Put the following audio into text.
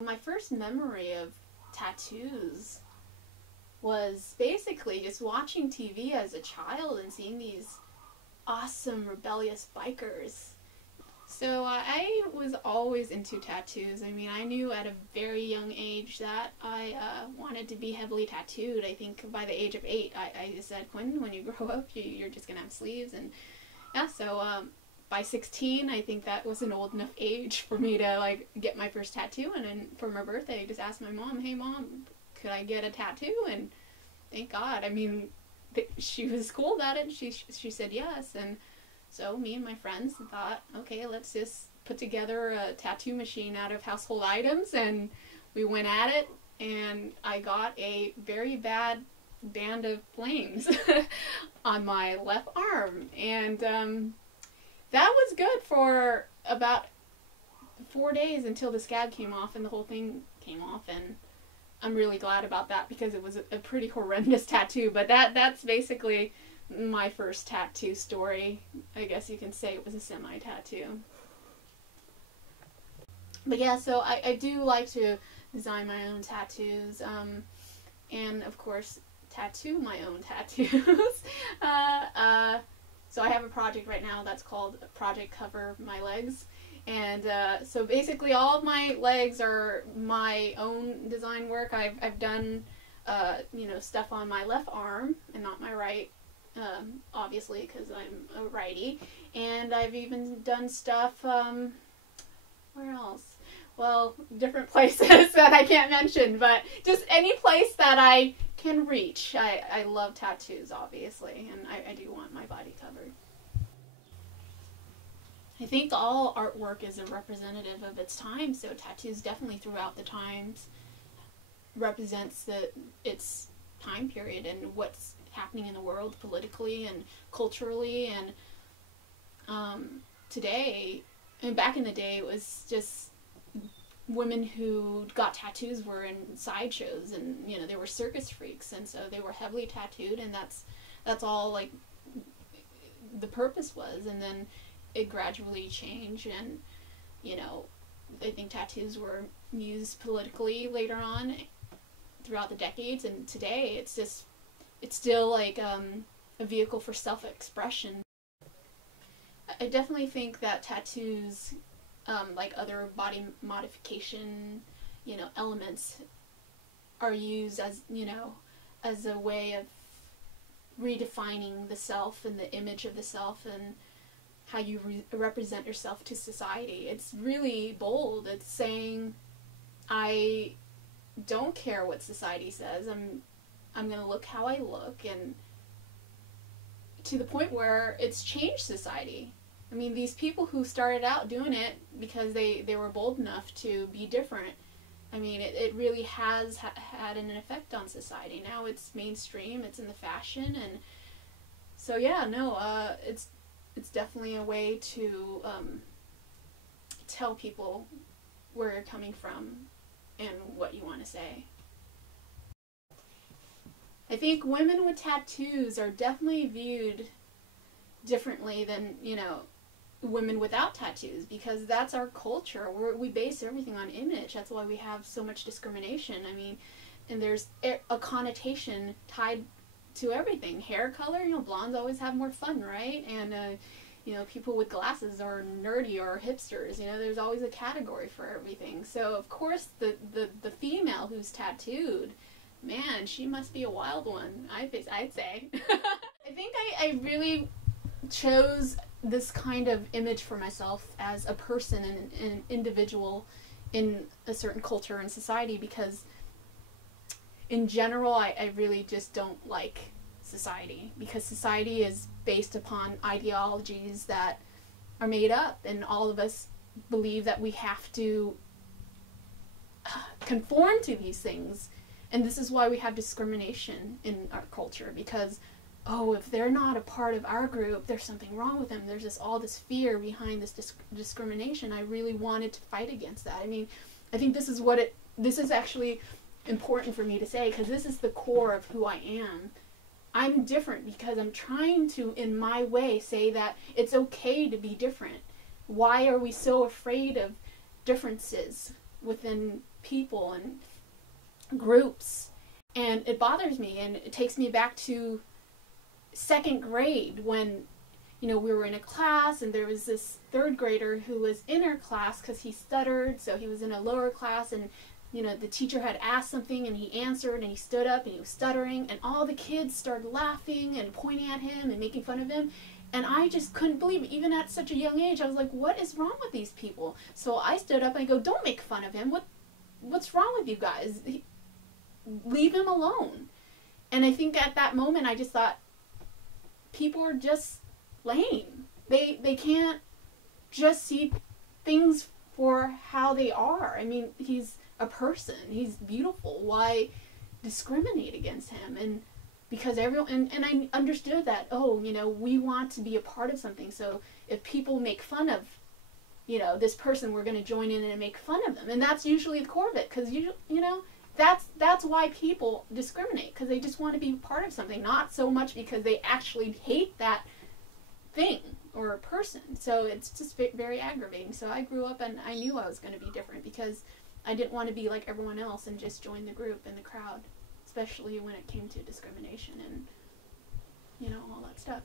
My first memory of tattoos was basically just watching TV as a child and seeing these awesome rebellious bikers. So I was always into tattoos. I mean, I knew at a very young age that I wanted to be heavily tattooed. I think by the age of 8, I just said, Quinn, when you grow up, you're just going to have sleeves. And yeah, so by 16, I think that was an old enough age for me to like get my first tattoo. And then for my birthday, I just asked my mom, hey mom, could I get a tattoo? And thank God. I mean, she was cool about it. She said yes. And so me and my friends thought, okay, let's just put together a tattoo machine out of household items, and we went at it, and I got a very bad band of flames on my left arm, and that was good for about 4 days until the scab came off and the whole thing came off, and I'm really glad about that because it was a pretty horrendous tattoo. But that's basically my first tattoo story. I guess you can say it was a semi-tattoo. But yeah, so I do like to design my own tattoos, and of course tattoo my own tattoos. So I have a project right now that's called Project Cover My Legs. And so basically all of my legs are my own design work. I've done you know, stuff on my left arm and not my right, obviously because I'm a righty. And I've even done stuff, where else? Well, different places that I can't mention, but just any place that I can reach. I love tattoos, obviously, and I do want my body covered. I think all artwork is a representative of its time, so tattoos definitely throughout the times represents its time period and what's happening in the world politically and culturally. And today, and back in the day, it was just women who got tattoos were in sideshows, and you know, they were circus freaks, and so they were heavily tattooed, and that's all like the purpose was. And then it gradually changed, and you know, I think tattoos were used politically later on throughout the decades, and today it's still like a vehicle for self-expression. I definitely think that tattoos, like other body modification, you know, elements, are used as, you know, as a way of redefining the self and the image of the self and how you represent yourself to society. It's really bold. It's saying, I don't care what society says. I'm gonna look how I look, and to the point where it's changed society. I mean, these people who started out doing it because they were bold enough to be different, I mean, it really has had an effect on society. Now it's mainstream, it's in the fashion, and so yeah, no, it's definitely a way to tell people where you're coming from and what you want to say. I think women with tattoos are definitely viewed differently than, you know, women without tattoos, because that's our culture. We base everything on image. That's why we have so much discrimination. I mean, and there's a connotation tied to everything. Hair color, you know, blondes always have more fun, right? And you know, people with glasses are nerdy or hipsters. You know, there's always a category for everything. So of course the female who's tattooed, man, she must be a wild one, I'd say. I think I really chose this kind of image for myself as a person and an individual in a certain culture and society, because in general I really just don't like society, because society is based upon ideologies that are made up, and all of us believe that we have to conform to these things. And this is why we have discrimination in our culture, because, oh, if they're not a part of our group, there's something wrong with them. There's just all this fear behind this discrimination. I really wanted to fight against that. I mean, I think this is actually important for me to say, because this is the core of who I am. I'm different because I'm trying to, in my way, say that it's okay to be different. Why are we so afraid of differences within people and groups, and it bothers me, and it takes me back to 2nd grade when, you know, we were in a class and there was this 3rd grader who was in our class because he stuttered, so he was in a lower class, and, you know, the teacher had asked something and he answered and he stood up and he was stuttering, and all the kids started laughing and pointing at him and making fun of him. And I just couldn't believe it. Even at such a young age, I was like, what is wrong with these people? So I stood up and I go, don't make fun of him. What's wrong with you guys? Leave him alone. And I think at that moment I just thought, people are just lame. They can't just see things for how they are. I mean, he's a person. He's beautiful. Why discriminate against him? And because everyone, and I understood that, oh, you know, we want to be a part of something. So if people make fun of, you know, this person, we're going to join in and make fun of them. And that's usually the core of it, because, you know, that's why people discriminate, because they just want to be part of something, not so much because they actually hate that thing or person. So it's just very aggravating. So I grew up and I knew I was going to be different, because I didn't want to be like everyone else and just join the group and the crowd, especially when it came to discrimination and, you know, all that stuff.